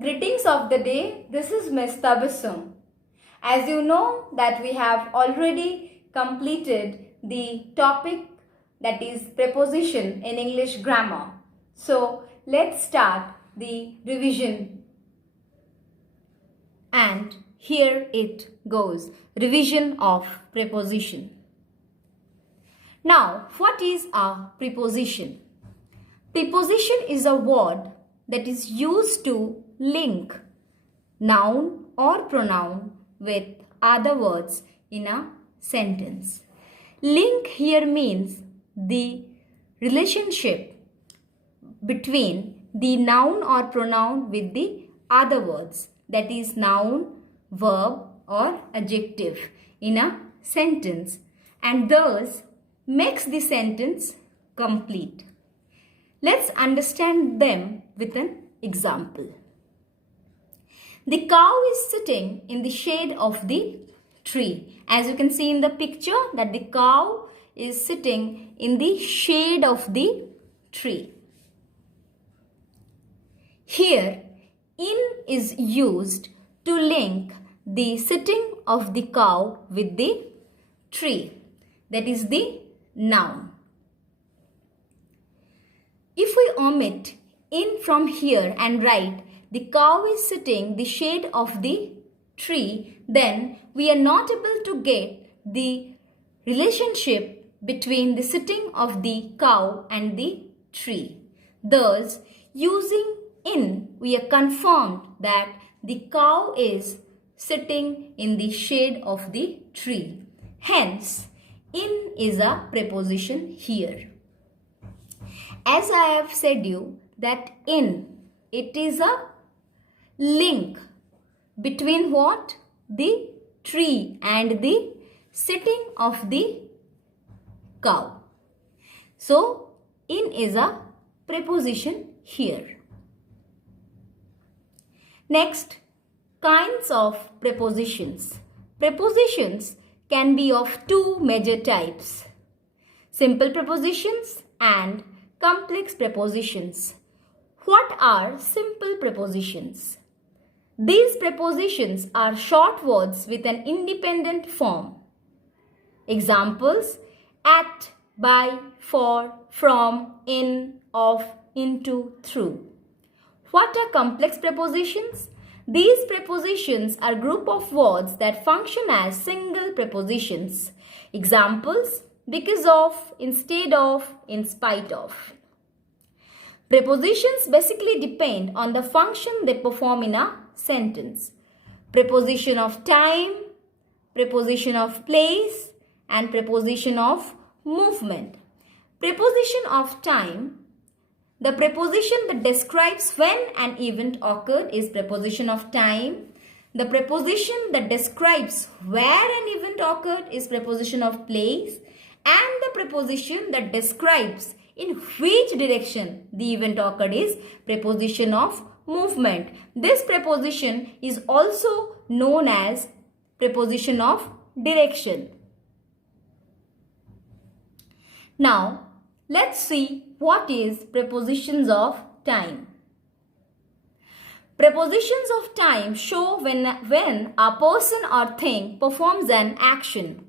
Greetings of the day. This is Miss Tabassum. As you know that we have already completed the topic that is preposition in English grammar. So let's start the revision. And here it goes. Revision of preposition. Now, what is a preposition? Preposition is a word that is used to link noun or pronoun with other words in a sentence. Link here means the relationship between the noun or pronoun with the other words, that is noun, verb or adjective in a sentence, and thus makes the sentence complete. Let's understand them with an example. The cow is sitting in the shade of the tree. As you can see in the picture that the cow is sitting in the shade of the tree. Here, in is used to link the sitting of the cow with the tree. That is the noun. If we omit in from here and write the cow is sitting the shade of the tree, then we are not able to get the relationship between the sitting of the cow and the tree. Thus, using in, we are confirmed that the cow is sitting in the shade of the tree. Hence, in is a preposition here. As I have said you that in, it is a link between what? The tree and the sitting of the cow. So, in is a preposition here. Next, kinds of prepositions. Prepositions can be of two major types: simple prepositions and complex prepositions. What are simple prepositions? These prepositions are short words with an independent form. Examples: at, by, for, from, in, of, into, through. What are complex prepositions? These prepositions are a group of words that function as single prepositions. Examples: because of, instead of, in spite of. Prepositions basically depend on the function they perform in a sentence. Preposition of time, preposition of place, and preposition of movement. Preposition of time, the preposition that describes when an event occurred, is preposition of time. The preposition that describes where an event occurred is preposition of place. And the preposition that describes in which direction the event occurred is preposition of movement. This preposition is also known as preposition of direction. Now, let's see what is prepositions of time. Prepositions of time show when a person or thing performs an action.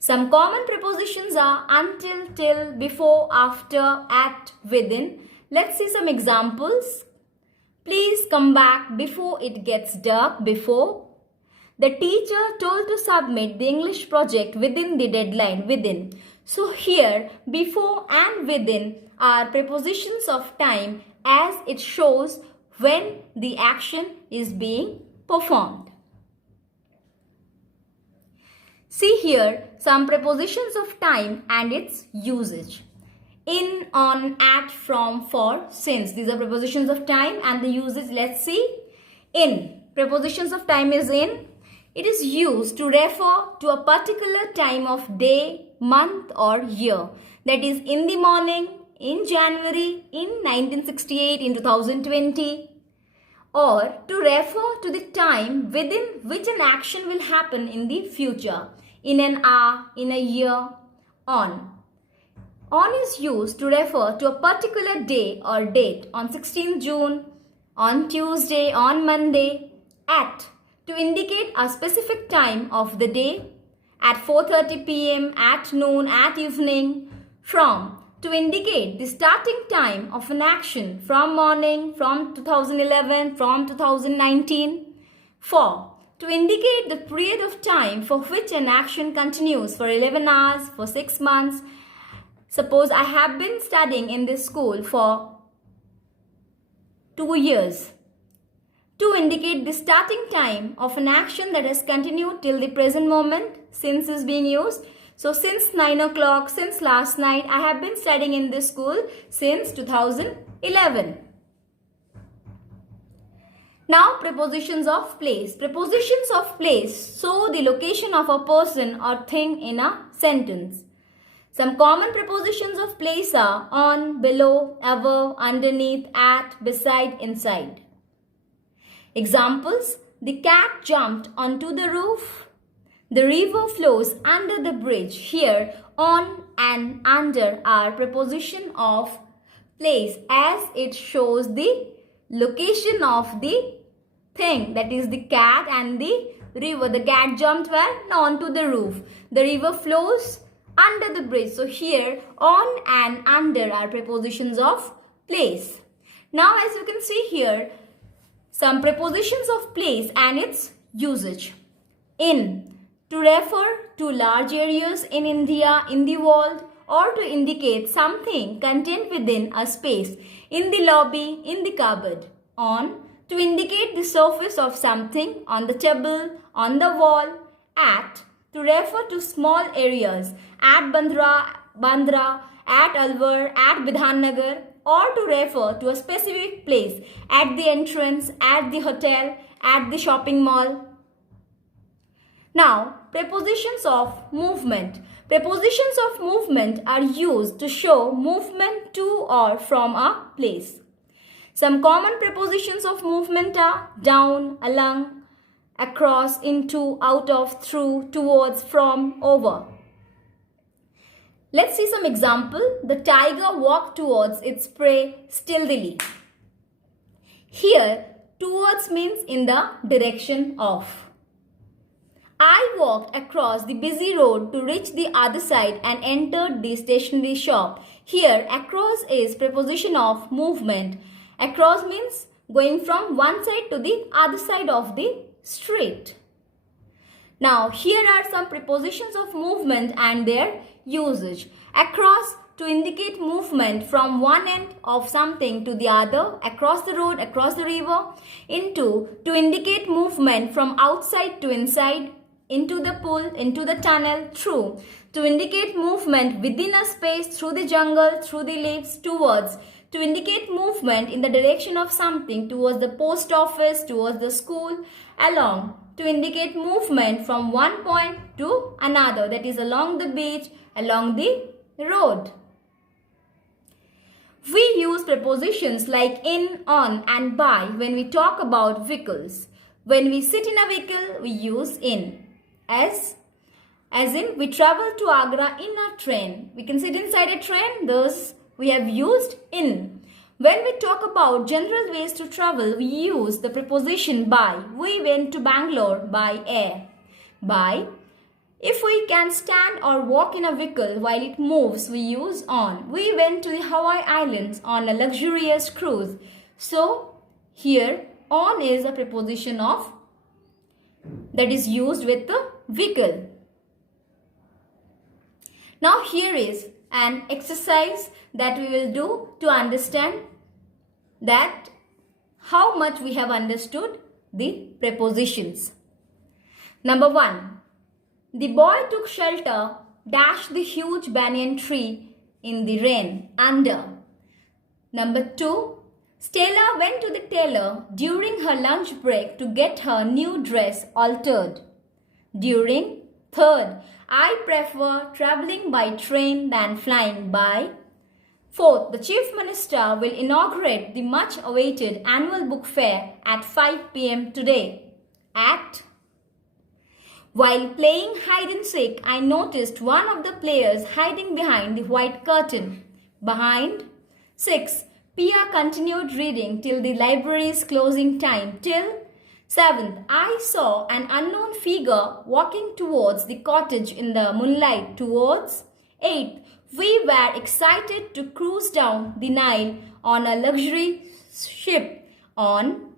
Some common prepositions are until, till, before, after, at, within. Let's see some examples. Please come back before it gets dark. Before. The teacher told to submit the English project within the deadline. Within. So here, before and within are prepositions of time as it shows when the action is being performed. See here some prepositions of time and its usage. In, on, at, from, for, since. These are prepositions of time and the usage. Let's see. In. Prepositions of time is in. It is used to refer to a particular time of day, month or year. That is in the morning, in January, in 1968, in 2020. Or to refer to the time within which an action will happen in the future. In an hour, in a year, on. On is used to refer to a particular day or date on 16th June, on Tuesday, on Monday. At, to indicate a specific time of the day, at 4:30 p.m., at noon, at evening. From, to indicate the starting time of an action, from morning, from 2011, from 2019. For, to indicate the period of time for which an action continues for 11 hours, for 6 months. Suppose I have been studying in this school for 2 years. To indicate the starting time of an action that has continued till the present moment, since is being used. So since 9 o'clock, since last night, I have been studying in this school since 2011. Now, prepositions of place. Prepositions of place show the location of a person or thing in a sentence. Some common prepositions of place are on, below, above, underneath, at, beside, inside. Examples: the cat jumped onto the roof. The river flows under the bridge. Here, on and under are preposition of place as it shows the location of the thing, that is the cat and the river. The cat jumped where? Onto the roof. The river flows under the bridge. So here, on and under are prepositions of place. Now, as you can see here, some prepositions of place and its usage. In, to refer to large areas in India, in the world, or to indicate something contained within a space, in the lobby, in the cupboard. On, to indicate the surface of something, on the table, on the wall. At, to refer to small areas, at Bandra, at Alwar, at Bidhannagar, or to refer to a specific place, at the entrance, at the hotel, at the shopping mall. Now, prepositions of movement. Prepositions of movement are used to show movement to or from a place. Some common prepositions of movement are down, along, across, into, out of, through, towards, from, over. Let's see some example. The tiger walked towards its prey stealthily. Here, towards means in the direction of. I walked across the busy road to reach the other side and entered the stationery shop. Here, across is preposition of movement. Across means going from one side to the other side of the street. Now, here are some prepositions of movement and their usage. Across, to indicate movement from one end of something to the other, across the road, across the river. Into, to indicate movement from outside to inside, into the pool, into the tunnel. Through, to indicate movement within a space, through the jungle, through the leaves. Towards, to indicate movement in the direction of something, towards the post office, towards the school. Along, to indicate movement from one point to another, that is along the beach, along the road. We use prepositions like in, on and by when we talk about vehicles. When we sit in a vehicle, we use in. As in, we travel to Agra in a train. We can sit inside a train, thus we have used in. When we talk about general ways to travel, we use the preposition by. We went to Bangalore by air. By. If we can stand or walk in a vehicle while it moves, we use on. We went to the Hawaii Islands on a luxurious cruise. So, here, on is a preposition of that is used with the vehicle. Now, here is an exercise that we will do to understand that how much we have understood the prepositions. Number 1. The boy took shelter, dashed the huge banyan tree in the rain, under. Number 2. Stella went to the tailor during her lunch break to get her new dress altered. During. 3rd. I prefer traveling by train than flying by. 4th. The Chief Minister will inaugurate the much-awaited annual book fair at 5 p.m. today. At. While playing hide and seek, I noticed one of the players hiding behind the white curtain. Behind. 6. Pia continued reading till the library's closing time. Till 7th, I saw an unknown figure walking towards the cottage in the moonlight. Towards 8th, we were excited to cruise down the Nile on a luxury ship. On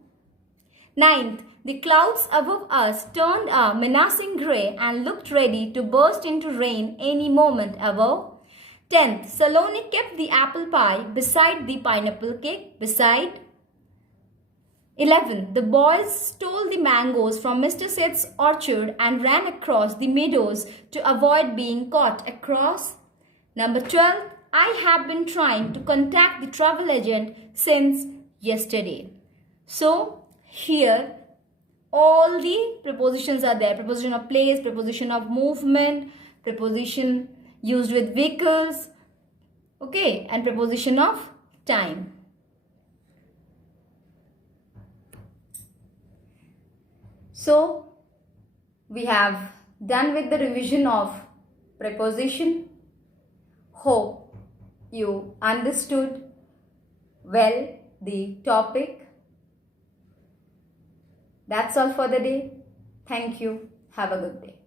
9th, the clouds above us turned a menacing grey and looked ready to burst into rain any moment. Above 10th, Saloni kept the apple pie beside the pineapple cake. Beside 11th, the boys stole the mangoes from Mr. Seth's orchard and ran across the meadows to avoid being caught. Across number 12, I have been trying to contact the travel agent since yesterday. So here all the prepositions are there. Preposition of place, preposition of movement, preposition used with vehicles, okay, and preposition of time. So we have done with the revision of preposition. Hope you understood well the topic. That's all for the day. Thank you. Have a good day.